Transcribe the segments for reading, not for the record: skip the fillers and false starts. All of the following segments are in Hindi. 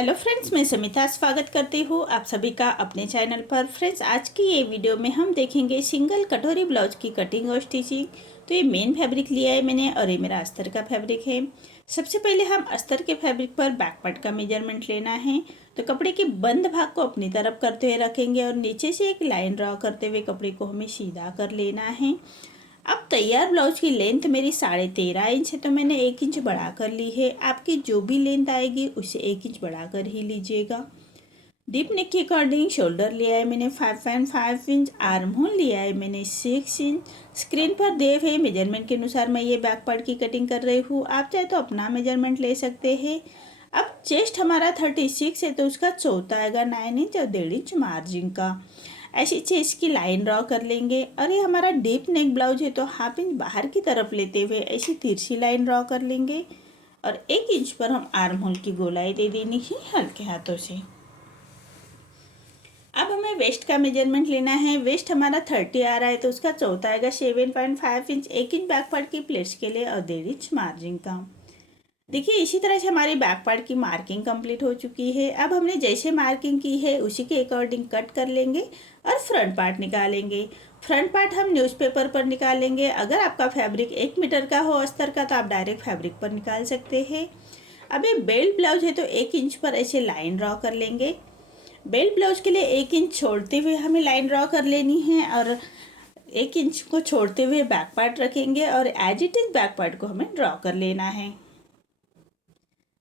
हेलो फ्रेंड्स, मैं समिता स्वागत करती हूँ आप सभी का अपने चैनल पर। फ्रेंड्स, आज की ये वीडियो में हम देखेंगे सिंगल कटोरी ब्लाउज की कटिंग और स्टिचिंग। तो ये मेन फैब्रिक लिया है मैंने और ये मेरा अस्तर का फैब्रिक है। सबसे पहले हम अस्तर के फैब्रिक पर बैक पार्ट का मेजरमेंट लेना है। तो कपड़े के बंद भाग को अपनी तरफ करते हुए रखेंगे और नीचे से एक लाइन ड्रॉ करते हुए कपड़े को हमें सीधा कर लेना है। अब तैयार ब्लाउज की लेंथ मेरी 13.5 इंच है, तो मैंने 1 इंच बढ़ा कर ली है। आपकी जो भी लेंथ आएगी उसे 1 इंच बढ़ा कर ही लीजिएगा। डीप नेक के अकॉर्डिंग शोल्डर लिया है मैंने 5.5 इंच, आर्म होल लिया है मैंने 6 इंच। स्क्रीन पर दिए हुए मेजरमेंट के अनुसार मैं ये बैक पार्ट की कटिंग कर रही हूँ। आप चाहे तो अपना मेजरमेंट ले सकते हैं। अब चेस्ट हमारा 36 है, तो उसका चौथा आएगा 9 इंच और 1.5 इंच मार्जिन का। ऐसी चेस्ट की लाइन ड्रॉ कर लेंगे। और ये हमारा डीप नेक ब्लाउज है, तो 1/2 इंच बाहर की तरफ लेते हुए ऐसी तिरछी लाइन ड्रॉ कर लेंगे और 1 इंच पर हम आर्म होल की गोलाई दे देनी है हल्के हाथों से। अब हमें वेस्ट का मेजरमेंट लेना है। वेस्ट हमारा 30 आ रहा है, तो उसका चौथा आएगा 7.5 इंच, 1 इंच बैक पार्ट की प्लेट्स के लिए और 1.5 इंच मार्जिन का। देखिए, इसी तरह से हमारी बैक पार्ट की मार्किंग कंप्लीट हो चुकी है। अब हमने जैसे मार्किंग की है उसी के अकॉर्डिंग कट कर लेंगे और फ्रंट पार्ट निकालेंगे। फ्रंट पार्ट हम न्यूज़पेपर पर निकालेंगे। अगर आपका फैब्रिक 1 मीटर का हो अस्तर का, तो आप डायरेक्ट फैब्रिक पर निकाल सकते हैं। अब ये बेल्ट ब्लाउज है, तो 1 इंच पर ऐसे लाइन ड्रॉ कर लेंगे। बेल्ट ब्लाउज के लिए 1 इंच छोड़ते हुए हमें लाइन ड्रॉ कर लेनी है और 1 इंच को छोड़ते हुए बैक पार्ट रखेंगे और as it is back part को हमें ड्रॉ कर लेना है।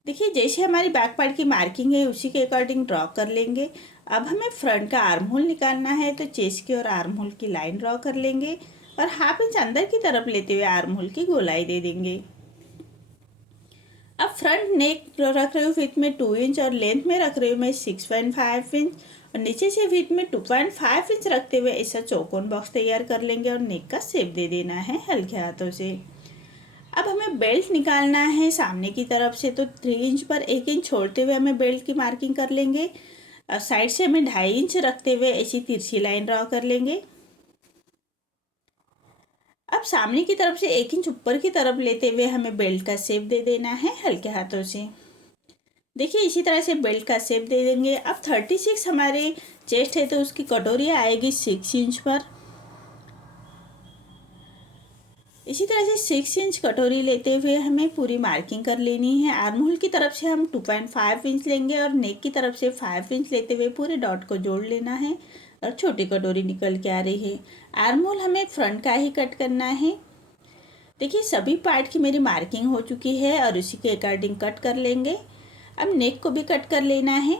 देखिए, जैसे हमारी बैक पार्ट की मार्किंग है उसी के अकॉर्डिंग ड्रॉ कर लेंगे। अब हमें फ्रंट का आर्म होल निकालना है, तो चेस्ट की और आर्म होल की लाइन ड्रॉ कर लेंगे और 1/2 इंच अंदर की तरफ लेते हुए आर्म होल की गोलाई दे देंगे। अब फ्रंट नेक रख रही हूँ विथ में 2 इंच और लेंथ में रख रही हूँ मैं 6.5 इंच और नीचे से विथ में 2.5 इंच रखते हुए ऐसा चौकोन बॉक्स तैयार कर लेंगे और नेक का शेप दे देना है हल्के हाथों से। अब हमें बेल्ट निकालना है सामने की तरफ से, तो 3 इंच पर 1 इंच छोड़ते हुए हमें बेल्ट की मार्किंग कर लेंगे और साइड से हमें 2.5 इंच रखते हुए ऐसी तिरछी लाइन ड्रॉ कर लेंगे। अब सामने की तरफ से 1 इंच ऊपर की तरफ लेते हुए हमें बेल्ट का शेप दे देना है हल्के हाथों से। देखिए, इसी तरह से बेल्ट का शेप दे देंगे। अब 36 हमारे चेस्ट है, तो उसकी कटोरी आएगी 6 इंच पर। इसी तरह से 6 इंच कटोरी लेते हुए हमें पूरी मार्किंग कर लेनी है। आर्म होल की तरफ से हम 2.5 इंच लेंगे और नेक की तरफ से 5 इंच लेते हुए पूरे डॉट को जोड़ लेना है और छोटी कटोरी निकल के आ रही है। आर्म होल हमें फ्रंट का ही कट करना है। देखिए, सभी पार्ट की मेरी मार्किंग हो चुकी है और उसी के अकॉर्डिंग कट कर लेंगे। अब नेक को भी कट कर लेना है।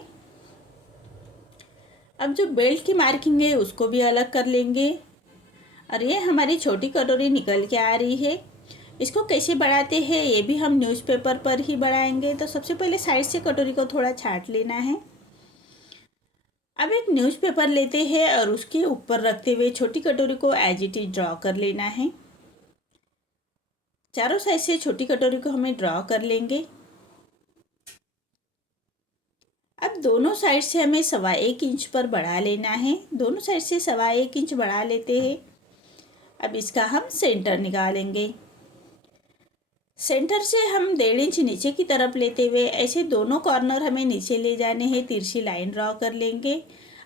अब जो बेल्ट की मार्किंग है उसको भी अलग कर लेंगे और ये हमारी छोटी कटोरी निकल के आ रही है। इसको कैसे बढ़ाते हैं ये भी हम न्यूज़पेपर पर ही बढ़ाएंगे। तो सबसे पहले साइड से कटोरी को थोड़ा छाट लेना है। अब एक न्यूज़पेपर लेते हैं और उसके ऊपर रखते हुए छोटी कटोरी को एज इट इज ड्रॉ कर लेना है। चारों साइड से छोटी कटोरी को हमें ड्रॉ कर लेंगे। अब दोनों साइड से हमें 1.25 इंच पर बढ़ा लेना है। दोनों साइड से 1.25 इंच बढ़ा लेते हैं। अब इसका हम सेंटर निकालेंगे। सेंटर से हम 1.5 इंच नीचे की तरफ लेते हुए ऐसे दोनों कॉर्नर हमें नीचे ले जाने हैं, तिरछी लाइन ड्रॉ कर लेंगे।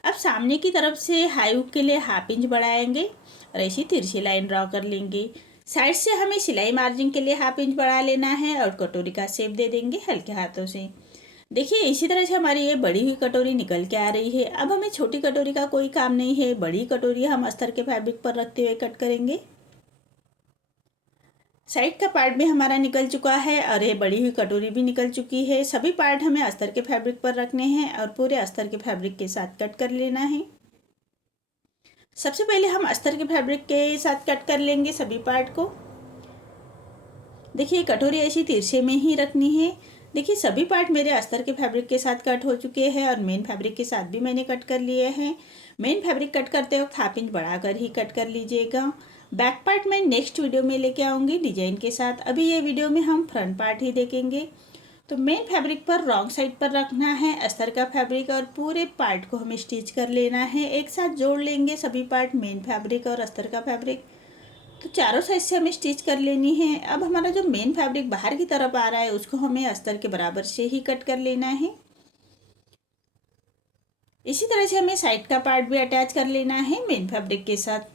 अब सामने की तरफ से हाई हुक के लिए 1/2 इंच बढ़ाएंगे और ऐसी तिरछी लाइन ड्रॉ कर लेंगे। साइड से हमें सिलाई मार्जिन के लिए 1/2 इंच बढ़ा लेना है और कटोरी का शेप दे देंगे हल्के हाथों से। देखिए, इसी तरह से हमारी ये बड़ी हुई कटोरी निकल के आ रही है। अब हमें छोटी कटोरी का कोई काम नहीं है। बड़ी कटोरी हम अस्तर के फैब्रिक पर रखते हुए कट करेंगे। साइड का पार्ट भी हमारा निकल चुका है और ये बड़ी हुई कटोरी भी निकल चुकी है। सभी पार्ट हमें अस्तर के फैब्रिक पर रखने हैं और पूरे अस्तर के फैब्रिक के साथ कट कर लेना है। सबसे पहले हम अस्तर के फैब्रिक के साथ कट कर लेंगे सभी पार्ट को। देखिए, कटोरी ऐसी तिरछे में ही रखनी है। देखिए, सभी पार्ट मेरे अस्तर के फैब्रिक के साथ कट हो चुके हैं और मेन फैब्रिक के साथ भी मैंने कट कर लिए हैं। मेन फैब्रिक कट करते वक्त 1/2 इंच बढ़ाकर ही कट कर लीजिएगा। बैक पार्ट मैं नेक्स्ट वीडियो में लेके आऊँगी डिजाइन के साथ। अभी ये वीडियो में हम फ्रंट पार्ट ही देखेंगे। तो मेन फैब्रिक पर रॉन्ग साइड पर रखना है अस्तर का फैब्रिक और पूरे पार्ट को हमें स्टिच कर लेना है। एक साथ जोड़ लेंगे सभी पार्ट, मेन फैब्रिक और अस्तर का फैब्रिक। तो चारों साइड से हमें स्टिच कर लेनी है। अब हमारा जो मेन फैब्रिक बाहर की तरफ आ रहा है उसको हमें अस्तर के बराबर से ही कट कर लेना है। इसी तरह से हमें साइड का पार्ट भी अटैच कर लेना है मेन फैब्रिक के साथ।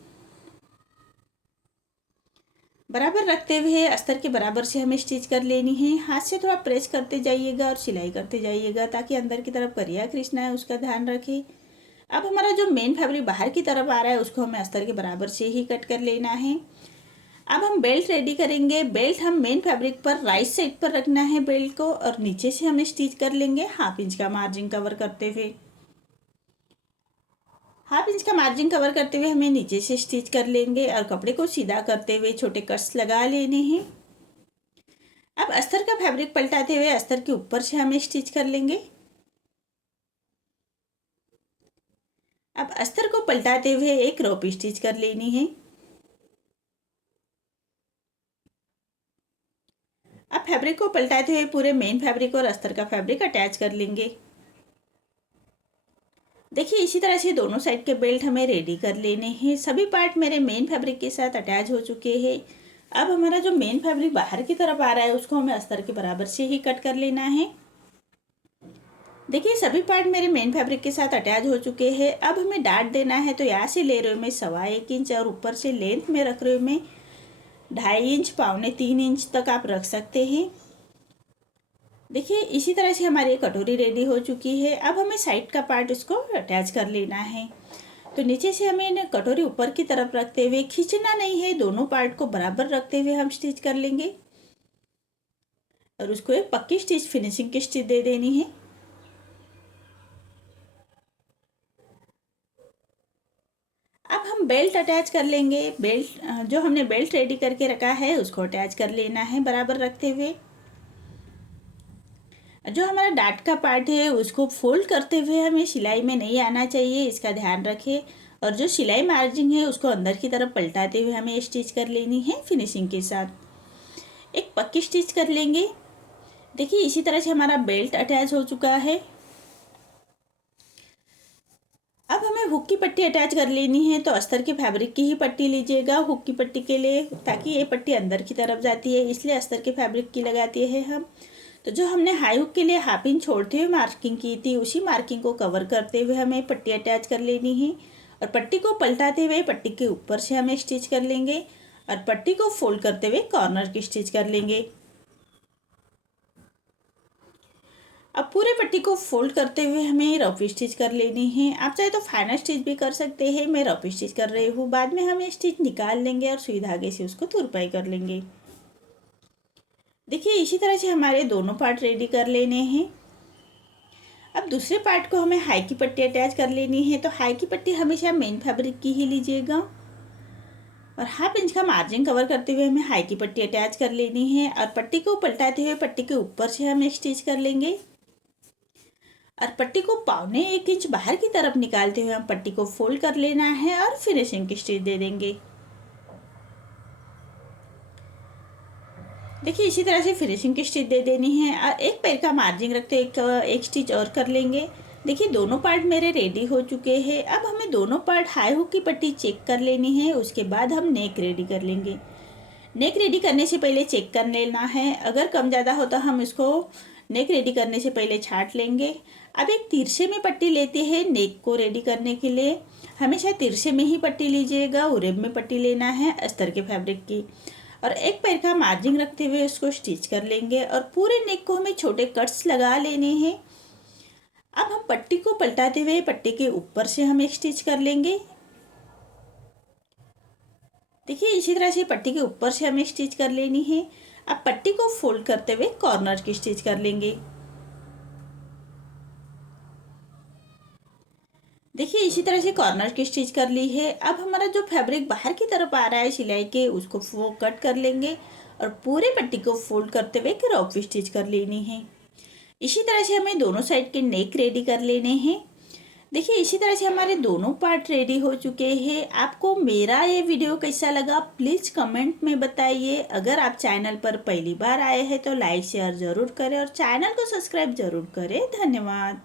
बराबर रखते हुए अस्तर के बराबर से हमें स्टिच कर लेनी है। हाथ से थोड़ा प्रेस करते जाइएगा और सिलाई करते जाइएगा ताकि अंदर की तरफ करिया क्रीज ना है, उसका ध्यान रखें। अब हमारा जो मेन फैब्रिक बाहर की तरफ आ रहा है उसको हमें अस्तर के बराबर से ही कट कर लेना है। अब हम बेल्ट रेडी करेंगे। बेल्ट हम मेन फैब्रिक पर राइट साइड पर रखना है बेल्ट को, और नीचे से हमें स्टिच कर लेंगे 1/2 इंच का मार्जिन कवर करते हुए। 1/2 इंच का मार्जिन कवर करते हुए हमें नीचे से स्टिच कर लेंगे और कपड़े को सीधा करते हुए छोटे कट्स लगा लेने हैं। अब अस्तर का फैब्रिक पलटाते हुए अस्तर के ऊपर से हमें स्टिच कर लेंगे। अब अस्तर को पलटाते हुए एक रोप स्टिच कर लेनी है। अब फैब्रिक को पलटाते हुए पूरे मेन फैब्रिक और अस्तर का फैब्रिक अटैच कर लेंगे। देखिए इसी तरह से दोनों साइड के बेल्ट हमें रेडी कर लेने हैं। सभी पार्ट मेरे मेन फैब्रिक के साथ अटैच हो चुके हैं। अब हमारा जो मेन फैब्रिक बाहर की तरफ आ रहा है उसको हमें अस्तर के बराबर से ही कट कर लेना है। देखिए सभी पार्ट मेरे मेन फैब्रिक के साथ अटैच हो चुके हैं। अब हमें डाट देना है, तो यहाँ से ले रहे हो मैं 1.25 इंच और ऊपर से लेंथ में रख रहे हो मैं 2.5 इंच, 2.25 इंच तक आप रख सकते हैं। देखिए इसी तरह से हमारी कटोरी रेडी हो चुकी है। अब हमें साइड का पार्ट इसको अटैच कर लेना है। तो नीचे से हमें कटोरी ऊपर की तरफ रखते हुए खींचना नहीं है, दोनों पार्ट को बराबर रखते हुए हम स्टिच कर लेंगे और उसको एक पक्की स्टिच, फिनिशिंग की स्टिच दे देनी है। अब हम बेल्ट अटैच कर लेंगे। बेल्ट जो हमने बेल्ट रेडी करके रखा है उसको अटैच कर लेना है बराबर रखते हुए। जो हमारा डाट का पार्ट है उसको फोल्ड करते हुए हमें सिलाई में नहीं आना चाहिए, इसका ध्यान रखें। और जो सिलाई मार्जिन है उसको अंदर की तरफ पलटाते हुए हमें स्टिच कर लेनी है फिनिशिंग के साथ। एक पक्की स्टिच कर लेंगे। देखिए इसी तरह से हमारा बेल्ट अटैच हो चुका है। अब हमें हुक की पट्टी अटैच कर लेनी है, तो अस्तर के फैब्रिक की ही पट्टी लीजिएगा हुक की पट्टी के लिए, ताकि ये पट्टी अंदर की तरफ जाती है, इसलिए अस्तर के फैब्रिक की लगाते हैं हम। तो जो हमने हाई हुक के लिए 1/2 इंच छोड़ते हुए मार्किंग की थी, उसी मार्किंग को कवर करते हुए हमें पट्टी अटैच कर लेनी है। और पट्टी को पलटाते हुए पट्टी के ऊपर से हमें स्टिच कर लेंगे और पट्टी को फोल्ड करते हुए कॉर्नर की स्टिच कर लेंगे। अब पूरे पट्टी को फोल्ड करते हुए हमें रफ स्टिच कर लेनी है। आप चाहे तो फाइनल स्टिच भी कर सकते हैं, मैं रफ स्टिच कर रही हूँ। बाद में हम स्टिच निकाल लेंगे और सुई धागे से उसको तुरपाई कर लेंगे। देखिए इसी तरह से हमारे दोनों पार्ट रेडी कर लेने हैं। अब दूसरे पार्ट को हमें हाई की पट्टी अटैच कर लेनी है, तो हाई की पट्टी हमेशा मेन फैब्रिक की ही लीजिएगा और 1/2 इंच का मार्जिन कवर करते हुए हमें हाई की पट्टी अटैच कर लेनी है। और पट्टी को पलटाते हुए पट्टी के ऊपर से हम स्टिच कर लेंगे और पट्टी को 1.25 इंच बाहर की तरफ निकालते हुए हम पट्टी को फोल्ड कर लेना है और फिनिशिंग की स्टिच दे देंगे। देखिए इसी तरह से फिनिशिंग की स्टिच दे देनी है और एक पैर का मार्जिन रखते एक स्टिच और कर लेंगे। देखिए दोनों पार्ट मेरे रेडी हो चुके हैं। अब हमें दोनों पार्ट हाई हुक की पट्टी चेक कर लेनी है, उसके बाद हम नेक रेडी कर लेंगे। नेक रेडी करने से पहले चेक कर लेना है, अगर कम ज़्यादा हो तो हम इसको नेक रेडी करने से पहले छाट लेंगे। अब एक तिरछे में पट्टी लेते हैं नेक को रेडी करने के लिए। हमेशा तिरछे में ही पट्टी लीजिएगा, उरेब में पट्टी लेना है अस्तर के फैब्रिक की। और एक पैर का मार्जिन रखते हुए उसको स्टिच कर लेंगे और पूरे नेक को हमें छोटे कट्स लगा लेने हैं। अब हम पट्टी को पलटाते हुए पट्टी के ऊपर से हम एक स्टिच कर लेंगे। देखिए इसी तरह से पट्टी के ऊपर से हमें स्टिच कर लेनी है। अब पट्टी को फोल्ड करते हुए कॉर्नर की स्टिच कर लेंगे। देखिए इसी तरह से कॉर्नर की स्टिच कर ली है। अब हमारा जो फैब्रिक बाहर की तरफ आ रहा है सिलाई के, उसको वो कट कर लेंगे और पूरे पट्टी को फोल्ड करते हुए क्रॉप स्टिच कर लेनी है। इसी तरह से हमें दोनों साइड के नेक रेडी कर लेने हैं। देखिए इसी तरह से हमारे दोनों पार्ट रेडी हो चुके हैं। आपको मेरा ये वीडियो कैसा लगा प्लीज़ कमेंट में बताइए। अगर आप चैनल पर पहली बार आए हैं तो लाइक शेयर ज़रूर करें और चैनल को सब्सक्राइब ज़रूर करें। धन्यवाद।